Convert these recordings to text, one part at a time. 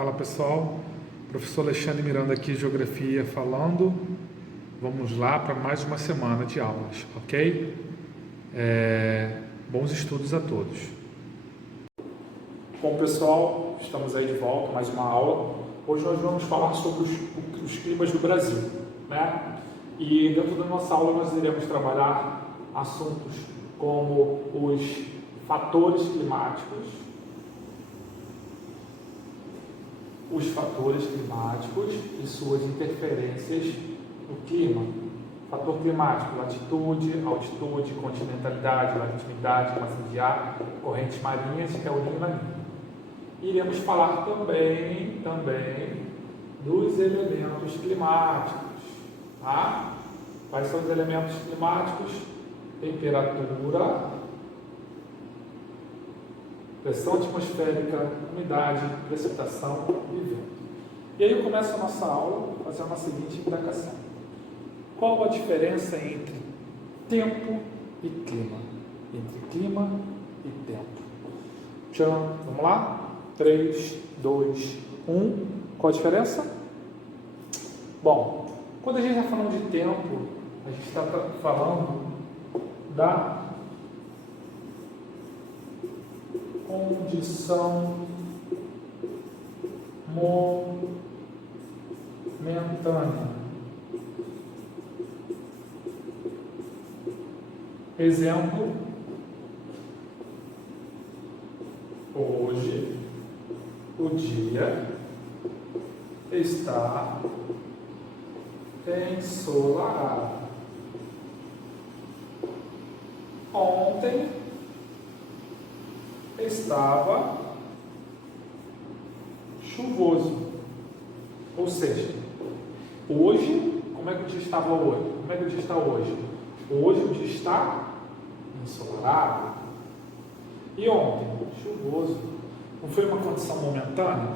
Fala pessoal, professor Alexandre Miranda aqui, Geografia falando. Vamos lá para mais uma semana de aulas, ok? Bons estudos a todos. Bom pessoal, estamos aí de volta, mais uma aula. Hoje nós vamos falar sobre os climas do Brasil, né? E dentro da nossa aula nós iremos trabalhar assuntos como os fatores climáticos, e suas interferências no clima. Fator climático: latitude, altitude, continentalidade, latimidade, massa de ar, correntes marinhas, El Niño e La Niña. Iremos falar também dos elementos climáticos. Tá? Quais são os elementos climáticos? Temperatura, pressão atmosférica, umidade, precipitação e vento. E aí eu começo a nossa aula fazendo a seguinte indagação: qual a diferença entre tempo e clima? Entre clima e tempo. Tchau, vamos lá? 3, 2, 1. Qual a diferença? Bom, quando a gente está falando de tempo, a gente está falando da condição momentânea. Exemplo: hoje o dia está ensolarado. Ontem estava chuvoso. Ou seja, hoje, como é que o dia estava hoje? Como é que o dia está hoje? Hoje o dia está ensolarado. E ontem, chuvoso. Não foi uma condição momentânea?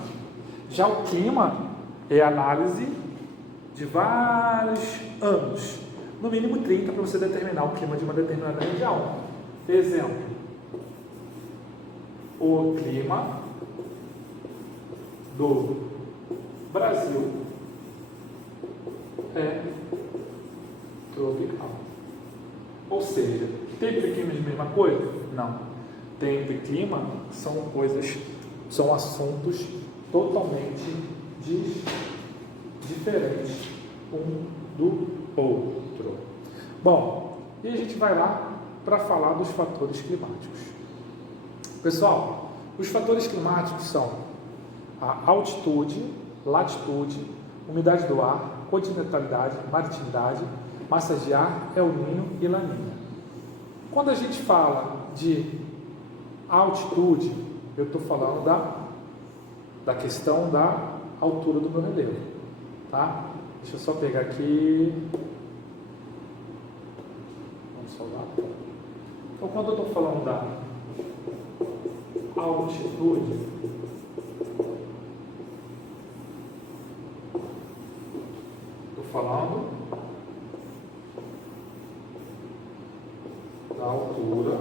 Já o clima é análise de vários anos, no mínimo 30, para você determinar o clima de uma determinada região. Exemplo: o clima do Brasil é tropical. Ou seja, tempo e clima é a mesma coisa? Não. Tempo e clima são assuntos totalmente diferentes um do outro. Bom, e a gente vai lá para falar dos fatores climáticos. Pessoal, os fatores climáticos são a altitude, latitude, umidade do ar, continentalidade, maritimidade, massa de ar, El Niño e La Niña. Quando a gente fala de altitude, eu estou falando da questão da altura do meu relevo, tá? Deixa eu só pegar aqui. Vamos salvar. Então, quando eu estou falando da altitude, estou falando da altura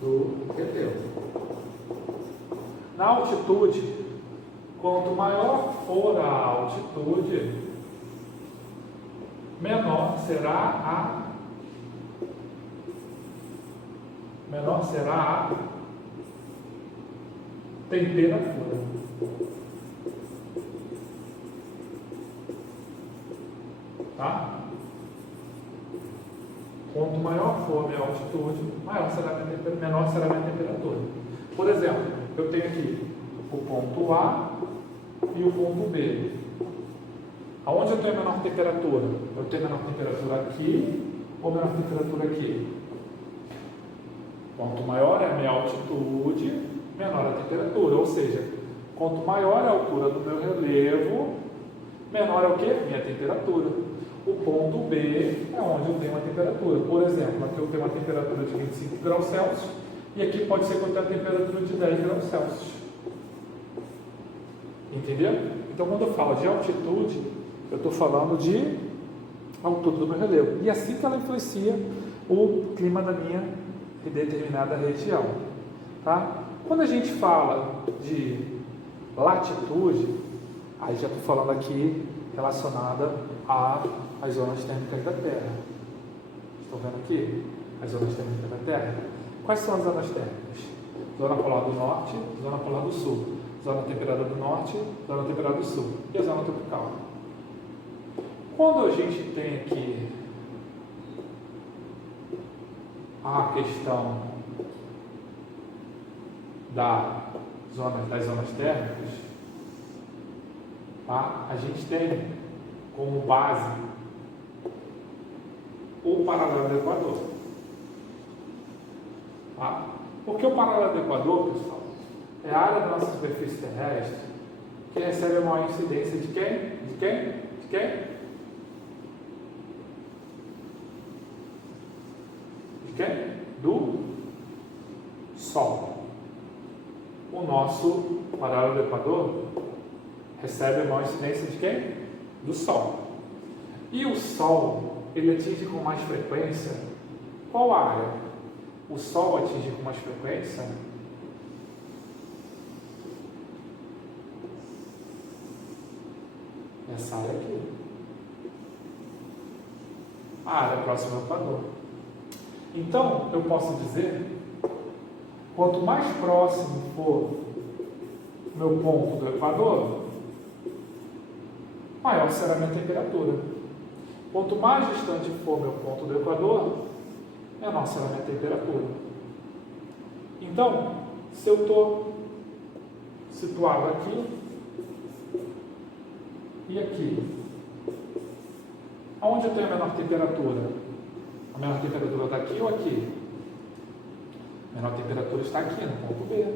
do relevo. Na altitude, quanto maior for a altitude, menor será a temperatura. Tá? Quanto maior for a minha altitude, menor será a minha temperatura. Por exemplo, eu tenho aqui o ponto A e o ponto B. Aonde eu tenho a menor temperatura? Eu tenho a menor temperatura aqui ou a menor temperatura aqui? Quanto maior é a minha altitude, menor a temperatura. Ou seja, quanto maior é a altura do meu relevo, menor é o que? Minha temperatura. O ponto B é onde eu tenho uma temperatura. Por exemplo, aqui eu tenho uma temperatura de 25 graus Celsius e aqui pode ser que eu tenha uma temperatura de 10 graus Celsius. Entendeu? Então, quando eu falo de altitude, eu estou falando de altura do meu relevo. E assim que ela influencia o clima da minha determinada região. Tá? Quando a gente fala de latitude, aí já estou falando aqui relacionada às zonas térmicas da Terra. Estão vendo aqui? As zonas térmicas da Terra. Quais são as zonas térmicas? Zona polar do norte, zona polar do sul. Zona temperada do norte, zona temperada do sul. E a zona tropical. Quando a gente tem aqui a questão das zonas térmicas, tá? A gente tem como base o paralelo do Equador. Tá? Porque o paralelo do Equador, pessoal, é a área da nossa superfície terrestre que recebe a maior incidência de quem? De quem? De quem? De quem? Do Sol. O nosso paralelo do Equador recebe a maior incidência de quem? Do Sol. E o Sol, ele atinge com mais frequência qual área? O Sol atinge com mais frequência essa área aqui, a área próxima ao Equador. Então, eu posso dizer, quanto mais próximo for meu ponto do Equador, maior será a minha temperatura. Quanto mais distante for meu ponto do Equador, menor será a minha temperatura. Então, se eu estou situado aqui e aqui, aonde eu tenho a menor temperatura? A menor temperatura está aqui ou aqui? A menor temperatura está aqui, no ponto B.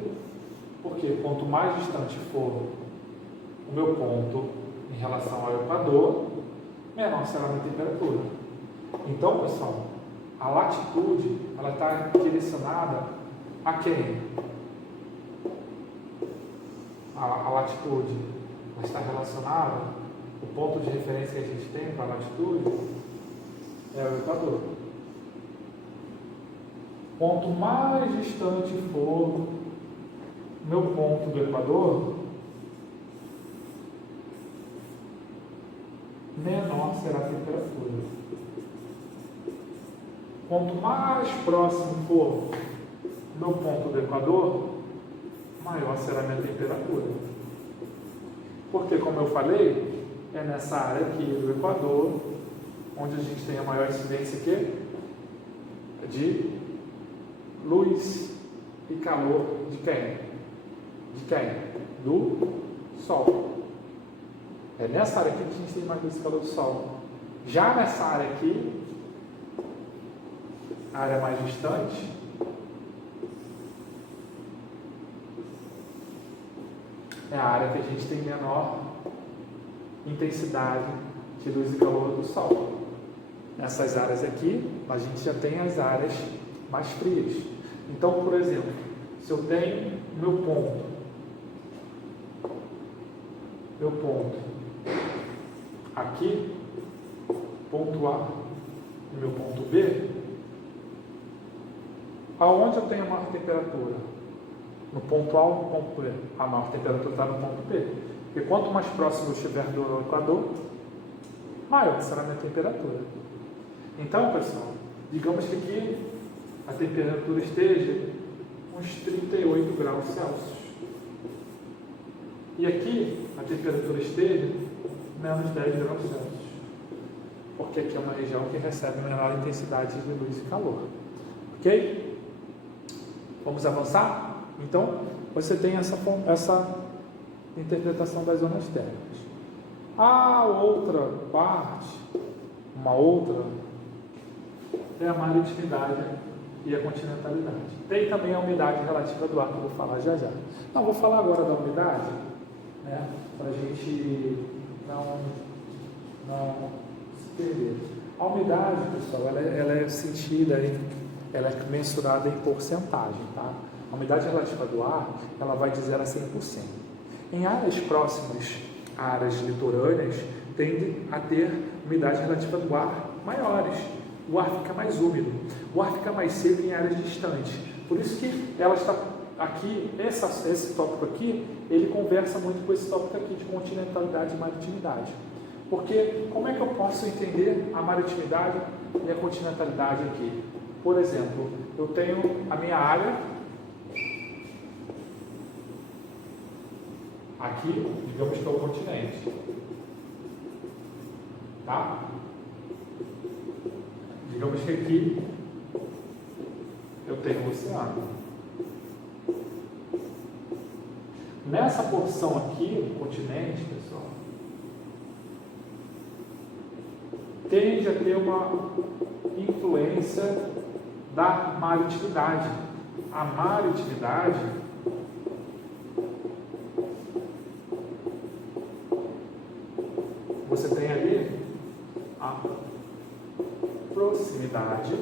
Porque quanto mais distante for o meu ponto em relação ao Equador, menor será a minha temperatura. Então, pessoal, a latitude, ela está direcionada a quem? A latitude, ela está relacionada, o ponto de referência que a gente tem para a latitude é o Equador. Quanto mais distante for meu ponto do Equador, menor será a temperatura. Quanto mais próximo for meu ponto do Equador, maior será a minha temperatura. Porque, como eu falei, é nessa área aqui do Equador onde a gente tem a maior incidência aqui de luz e calor de quem? De quem? Do Sol. É nessa área aqui que a gente tem mais luz e calor do Sol. Já nessa área aqui, a área mais distante, é a área que a gente tem menor intensidade de luz e calor do Sol. Nessas áreas aqui, a gente já tem as áreas mais frias. Então, por exemplo, se eu tenho meu ponto aqui, ponto A, e meu ponto B, aonde eu tenho a maior temperatura? No ponto A ou no ponto B? A maior temperatura está no ponto B. Porque quanto mais próximo eu estiver do Equador, maior será a minha temperatura. Então, pessoal, digamos que aqui a temperatura esteja uns 38 graus Celsius. E aqui a temperatura esteja menos 10 graus Celsius. Porque aqui é uma região que recebe menor intensidade de luz e calor. Ok? Vamos avançar? Então, você tem essa interpretação das zonas térmicas. A outra parte, uma outra, é a maritimidade e a continentalidade. Tem também a umidade relativa do ar, que eu vou falar já já. Não, vou falar agora da umidade, né, para a gente não se perder. A umidade, pessoal, ela é sentida, ela é mensurada em porcentagem, tá? A umidade relativa do ar, ela vai de 0 a 100%. Em áreas próximas, áreas litorâneas, tende a ter umidade relativa do ar maiores. O ar fica mais úmido. O ar fica mais seco em áreas distantes. Por isso que ela está aqui, esse tópico aqui, ele conversa muito com esse tópico aqui de continentalidade e maritimidade. Porque como é que eu posso entender a maritimidade e a continentalidade aqui? Por exemplo, eu tenho a minha área, aqui, digamos que é o continente, tá? Digamos que aqui eu tenho o oceano. Nessa porção aqui, o continente, pessoal, tende a ter uma influência da maritimidade. A maritimidade você tem ali a proximidade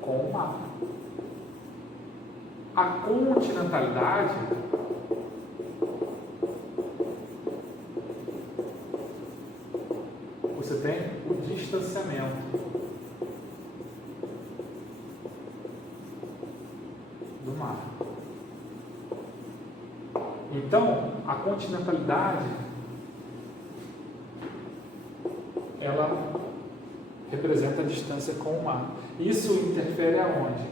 com o mar. A continentalidade você tem o distanciamento do mar. Então, a continentalidade ela representa a distância com o mar. Isso interfere aonde?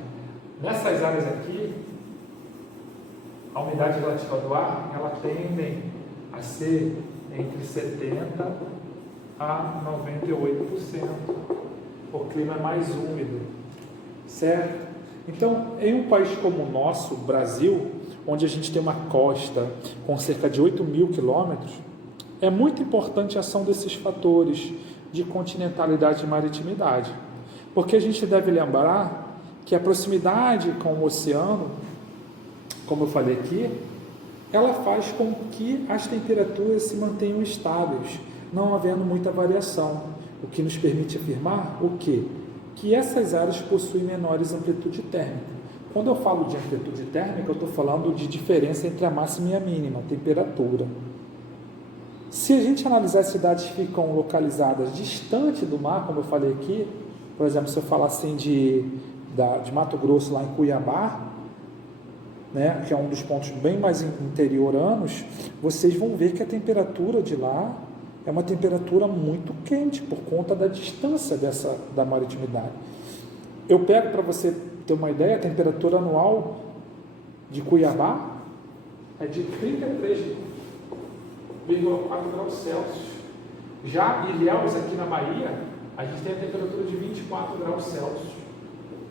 Nessas áreas aqui, a umidade relativa do ar, ela tende a ser entre 70% a 98%. O clima é mais úmido, certo? Então, em um país como o nosso, Brasil, onde a gente tem uma costa com cerca de 8.000 quilômetros, é muito importante a ação desses fatores de continentalidade e maritimidade, porque a gente deve lembrar que a proximidade com o oceano, como eu falei aqui, ela faz com que as temperaturas se mantenham estáveis, não havendo muita variação, o que nos permite afirmar o quê? Que essas áreas possuem menores amplitude térmica. Quando eu falo de amplitude térmica, eu estou falando de diferença entre a máxima e a mínima, a temperatura. Se a gente analisar as cidades que ficam localizadas distante do mar, como eu falei aqui, por exemplo, se eu falar assim de Mato Grosso, lá em Cuiabá, né, que é um dos pontos bem mais interioranos, vocês vão ver que a temperatura de lá é uma temperatura muito quente, por conta da distância da maritimidade. Eu pego para você ter uma ideia, a temperatura anual de Cuiabá é de 33,4 graus Celsius. Já Ilhéus, aqui na Bahia, a gente tem a temperatura de 24 graus Celsius.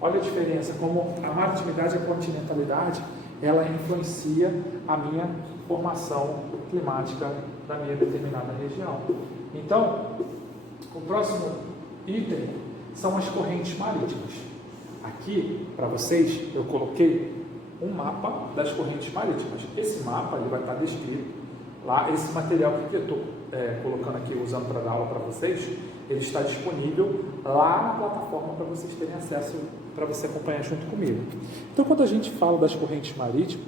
Olha a diferença, como a maritimidade e a continentalidade, ela influencia a minha formação climática da minha determinada região. Então, o próximo item são as correntes marítimas. Aqui, para vocês, eu coloquei um mapa das correntes marítimas. Esse mapa ele vai estar descrito lá. Esse material que eu estou colocando aqui, usando para dar aula para vocês, ele está disponível lá na plataforma para vocês terem acesso, para você acompanhar junto comigo. Então, quando a gente fala das correntes marítimas,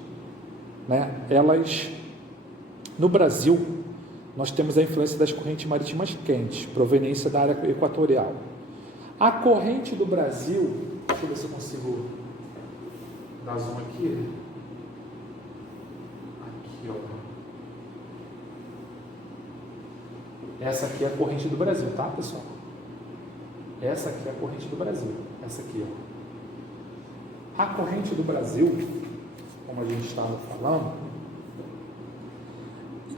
né, elas, no Brasil, nós temos a influência das correntes marítimas quentes, proveniência da área equatorial. A corrente do Brasil, deixa eu ver se eu consigo dar zoom aqui. Aqui, ó. Essa aqui é a corrente do Brasil, tá, pessoal? Essa aqui é a corrente do Brasil. Essa aqui, ó. A corrente do Brasil, como a gente estava falando,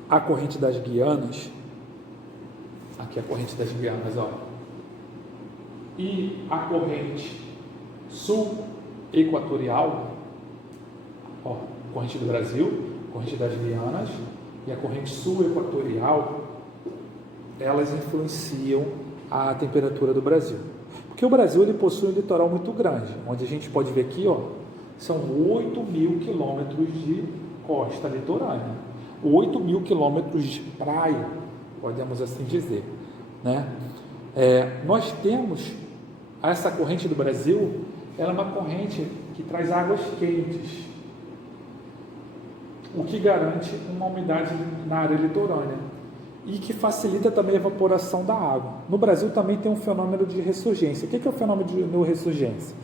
a corrente das Guianas, aqui é a corrente das Guianas, ó, e a corrente sul equatorial, ó, corrente do Brasil, corrente das Guianas e a corrente sul equatorial, elas influenciam a temperatura do Brasil. Porque o Brasil ele possui um litoral muito grande, onde a gente pode ver aqui, ó, são 8.000 quilômetros de costa litorânea, 8.000 quilômetros de praia, podemos assim dizer, né? Nós temos essa corrente do Brasil, ela é uma corrente que traz águas quentes, o que garante uma umidade na área litorânea e que facilita também a evaporação da água. No Brasil também tem um fenômeno de ressurgência. O que é o fenômeno de ressurgência?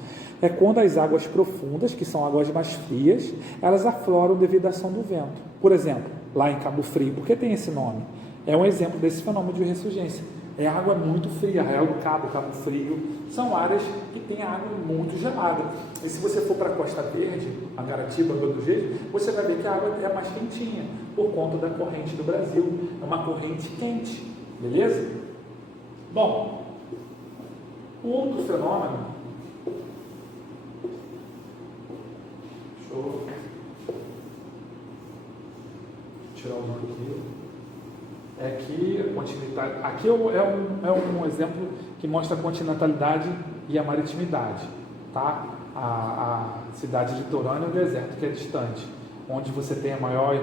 é quando as águas profundas, que são águas mais frias, elas afloram devido à ação do vento. Por exemplo, lá em Cabo Frio, por que tem esse nome? É um exemplo desse fenômeno de ressurgência. É água muito fria, Arraial do Cabo, Cabo Frio, são áreas que têm água muito gelada. E se você for para a Costa Verde, a Garatiba, do jeito, você vai ver que a água é mais quentinha, por conta da corrente do Brasil. É uma corrente quente, beleza? Bom, o outro fenômeno, deixa eu tirar o nome aqui, é que a continuidade, aqui é um exemplo que mostra a continentalidade e a maritimidade, tá? A cidade litorânea e o deserto, que é distante, onde você tem a maior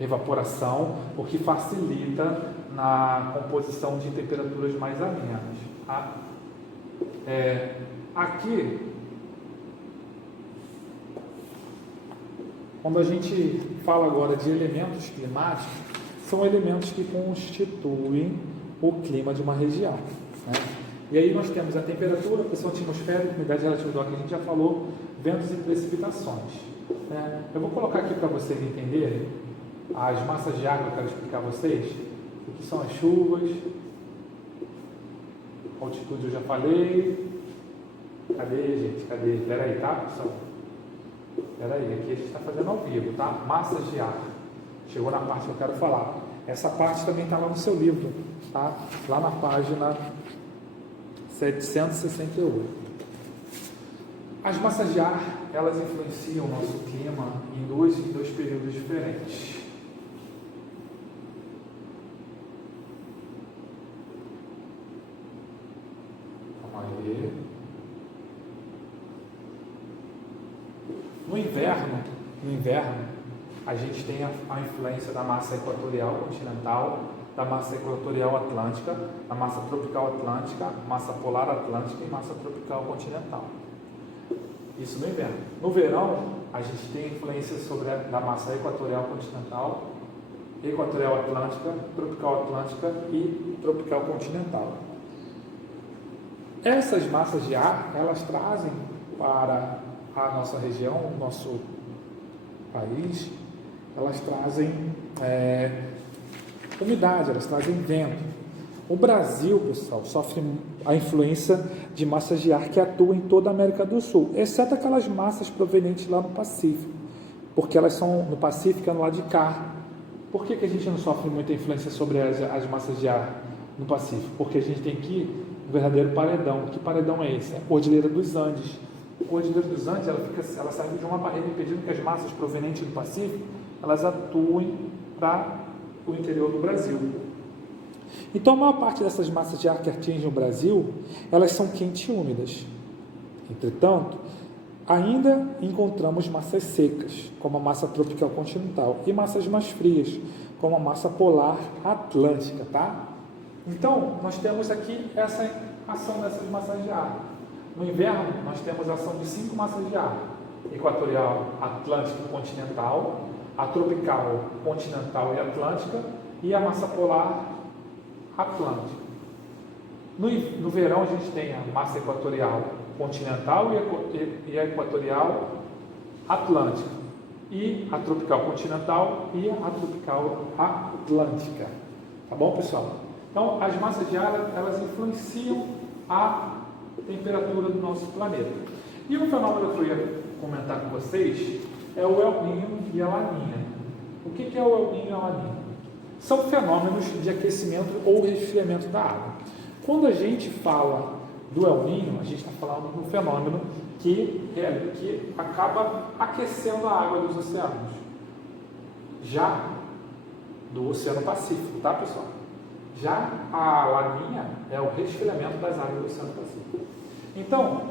evaporação, o que facilita na composição de temperaturas mais amenas. Tá? Aqui, quando a gente fala agora de elementos climáticos, são elementos que constituem o clima de uma região. Né? E aí nós temos a temperatura, pressão atmosférica, umidade relativa do ar, que a gente já falou, ventos e precipitações. Né? Eu vou colocar aqui para vocês entenderem as massas de ar que eu quero explicar a vocês. O que são as chuvas, altitude eu já falei. Cadê, gente? Cadê? Espera aí, tá, pessoal? Espera aí, aqui a gente está fazendo ao vivo, tá? Massas de ar. Chegou na parte que eu quero falar. Essa parte também está lá no seu livro, tá? Lá na página 768. As massas de ar, elas influenciam o nosso clima em dois períodos diferentes. Calma aí. No inverno, a gente tem a influência da massa equatorial continental, da massa equatorial atlântica, da massa tropical atlântica, massa polar atlântica e massa tropical continental. Isso no inverno. No verão, a gente tem influência da massa equatorial continental, equatorial atlântica, tropical atlântica e tropical continental. Essas massas de ar, elas trazem para a nossa região, nosso país, elas trazem umidade, elas trazem vento. O Brasil, pessoal, sofre a influência de massas de ar que atuam em toda a América do Sul, exceto aquelas massas provenientes lá no Pacífico, porque elas são no Pacífico, é no lado de cá. Por que a gente não sofre muita influência sobre as massas de ar no Pacífico? Porque a gente tem aqui um verdadeiro paredão. Que paredão é esse? É a Cordilheira dos Andes. A Cordilheira dos Andes, ela serve de uma barreira impedindo que as massas provenientes do Pacífico, elas atuem para o interior do Brasil. Então, a maior parte dessas massas de ar que atingem o Brasil, elas são quentes e úmidas. Entretanto, ainda encontramos massas secas, como a massa tropical continental, e massas mais frias, como a massa polar atlântica, tá? Então, nós temos aqui essa ação dessas massas de ar. No inverno, nós temos a ação de 5 massas de ar: equatorial, atlântica e continental, a tropical, continental e atlântica, e a massa polar atlântica. No verão, a gente tem a massa equatorial continental e a equatorial atlântica, e a tropical continental e a tropical atlântica. Tá bom, pessoal? Então, as massas de ar, elas influenciam a temperatura do nosso planeta. E o fenômeno que eu ia comentar com vocês é o El Niño e a Laninha. O que é o El Niño e a Laninha? São fenômenos de aquecimento ou resfriamento da água. Quando a gente fala do El Niño, a gente está falando de um fenômeno que acaba aquecendo a água dos oceanos. Já do Oceano Pacífico, tá, pessoal? Já a Laninha é o resfriamento das águas do Oceano Pacífico. Então,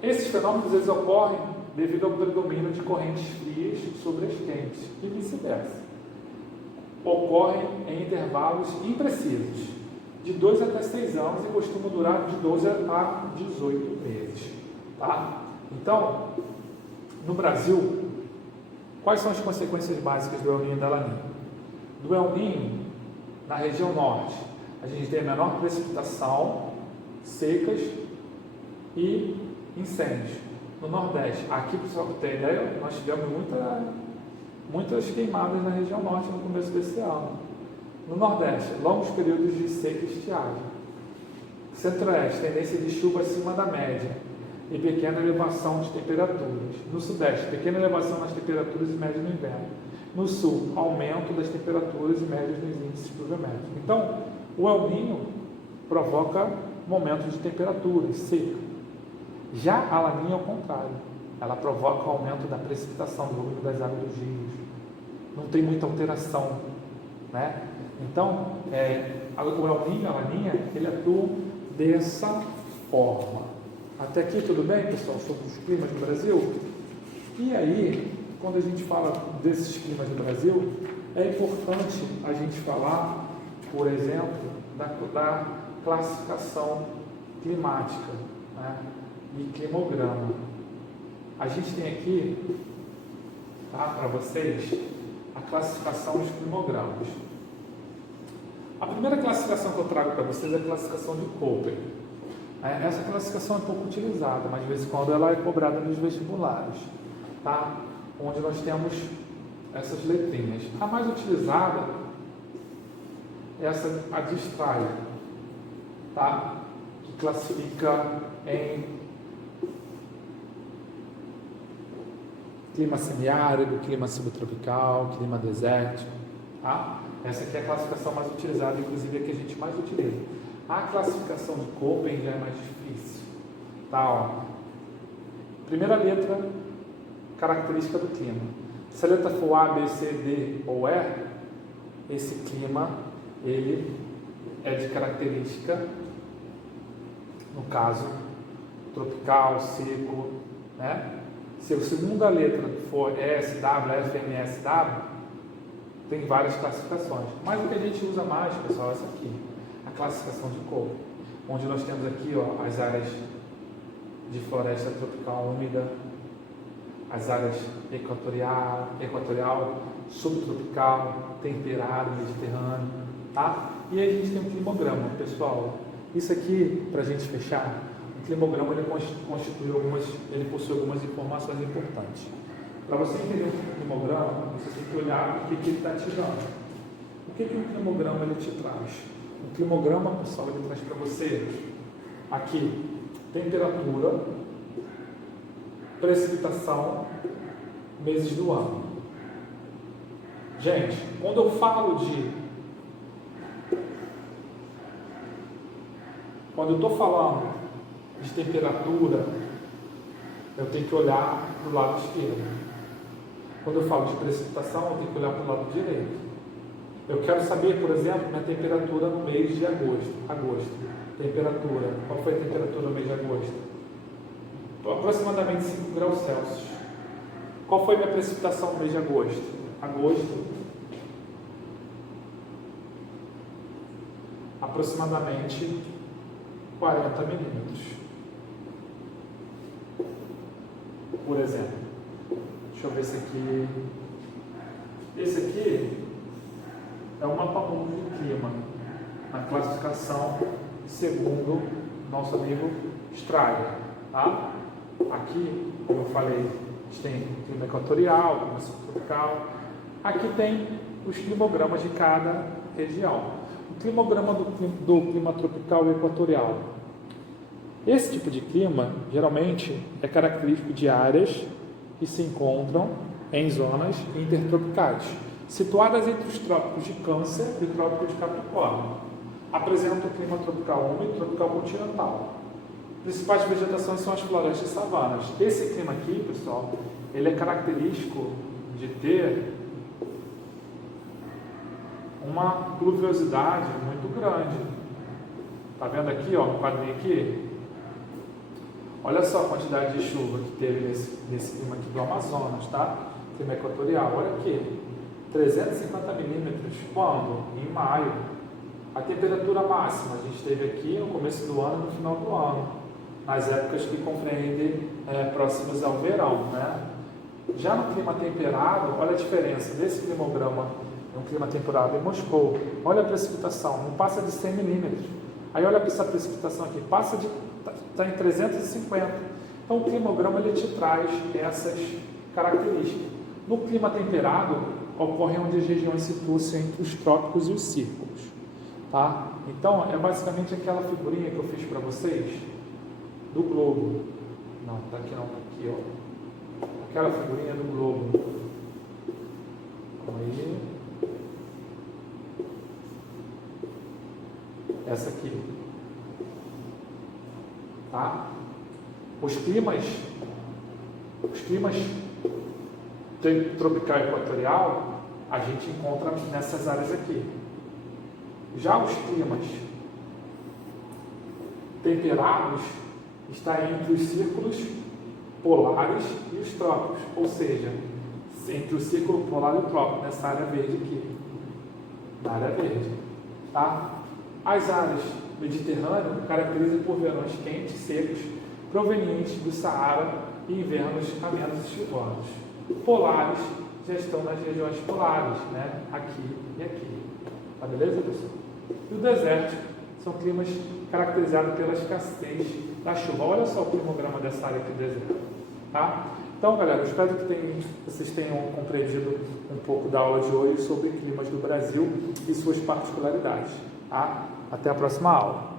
esses fenômenos eles ocorrem devido ao predomínio de correntes frias sobre as quentes e vice-versa. Ocorrem em intervalos imprecisos, de 2 até 6 anos, e costumam durar de 12 a 18 meses. Tá? Então, no Brasil, quais são as consequências básicas do El Niño e da Laninha? Do El Niño, na região norte, a gente tem a menor precipitação, secas e incêndios. No Nordeste, aqui, para você ter ideia, nós tivemos muitas queimadas na região norte no começo desse ano. No Nordeste, longos períodos de seca e estiagem. Centro-Oeste, tendência de chuva acima da média e pequena elevação de temperaturas. No Sudeste, pequena elevação nas temperaturas e médias no inverno. No Sul, aumento das temperaturas e médias nos índices pluviométricos. Então, o El Niño provoca momentos de temperatura e seca. Já a Laninha, ao contrário, ela provoca o aumento da precipitação, do volume das águas dos rios. Não tem muita alteração, né? Então, o El Niño, a Laninha, ele atua dessa forma. Até aqui tudo bem, pessoal, sobre os climas do Brasil? E aí, quando a gente fala desses climas do Brasil, é importante a gente falar, por exemplo, da classificação climática, né? E climograma. A gente tem aqui, tá, para vocês, a classificação dos climogramas. A primeira classificação que eu trago para vocês é a classificação de Köppen. Essa classificação é pouco utilizada, mas de vez em quando ela é cobrada nos vestibulares, tá? Onde nós temos essas letrinhas. A mais utilizada é essa, a de Stryer, tá? Que classifica em clima semiárido, clima subtropical, clima desértico, tá? Essa aqui é a classificação mais utilizada, inclusive a que a gente mais utiliza. A classificação de Köppen já é mais difícil, tá? Ó. Primeira letra, característica do clima. Se a letra for A, B, C, D ou E, esse clima, ele é de característica, no caso, tropical, seco, né? Se a segunda letra for S, W, F, M, S, W, tem várias classificações. Mas o que a gente usa mais, pessoal, é essa aqui, a classificação de Köppen, onde nós temos aqui, ó, as áreas de floresta tropical úmida, as áreas equatorial, subtropical, temperado, mediterrâneo, tá? E aí a gente tem um climograma, pessoal. Isso aqui, para a gente fechar, o climograma ele possui algumas informações importantes. Para você entender um climograma, você tem que olhar o que ele está te dando. O que um climograma ele te traz? O climograma, pessoal, ele traz para você aqui temperatura, precipitação, meses do ano. Gente, quando eu estou falando de temperatura, eu tenho que olhar para o lado esquerdo. Quando eu falo de precipitação, eu tenho que olhar para o lado direito. Eu quero saber, por exemplo, minha temperatura no mês de agosto. Temperatura. Qual foi a temperatura no mês de agosto? Aproximadamente 5 graus Celsius. Qual foi a minha precipitação no mês de agosto? Aproximadamente 40 milímetros. Por exemplo. Deixa eu ver esse aqui. Esse aqui é um mapa mundo de clima, na classificação segundo nosso amigo Stryer, tá? Aqui, como eu falei, a gente tem clima equatorial, clima subtropical. Aqui tem os climogramas de cada região. O climograma do clima tropical e equatorial. Esse tipo de clima, geralmente, é característico de áreas que se encontram em zonas intertropicais, situadas entre os trópicos de Câncer e o trópico de Capricórnio. Apresenta o clima tropical úmido e tropical continental. Principais vegetações são as florestas e savanas. Esse clima aqui, pessoal, ele é característico de ter uma pluviosidade muito grande. Tá vendo aqui, ó, no quadrinho aqui? Olha só a quantidade de chuva que teve nesse clima aqui do Amazonas, tá? Clima equatorial, olha aqui. 350 milímetros. Quando? Em maio. A temperatura máxima a gente teve aqui no começo do ano e no final do ano, nas épocas que compreendem próximas ao verão, né? Já no clima temperado, olha a diferença desse climograma, um clima temperado em Moscou. Olha a precipitação, não passa de 100 milímetros. Aí olha essa precipitação aqui, está em 350. Então, o climograma ele te traz essas características. No clima temperado, ocorre onde as regiões situam-se entre os trópicos e os círculos. Tá? Então, é basicamente aquela figurinha que eu fiz para vocês do globo. Não, tá aqui não, tá aqui, ó. Aquela figurinha do globo. Calma aí. Essa aqui. Tá? Os climas tropical e equatorial a gente encontra nessas áreas aqui. Já os climas temperados está entre os círculos polares e os trópicos, ou seja, entre o círculo polar e o trópico, nessa área verde aqui, na área verde. Tá? As áreas mediterrâneas caracterizam por verões quentes e secos, provenientes do Saara e invernos amenos e chuvosos. Polares já estão nas regiões polares, né? Aqui e aqui. Tá beleza, pessoal? E o desértico são climas caracterizados pela escassez da chuva. Olha só o climograma dessa área aqui do deserto. Tá? Então, galera, eu espero que vocês tenham compreendido um pouco da aula de hoje sobre climas do Brasil e suas particularidades. Tá? Até a próxima aula.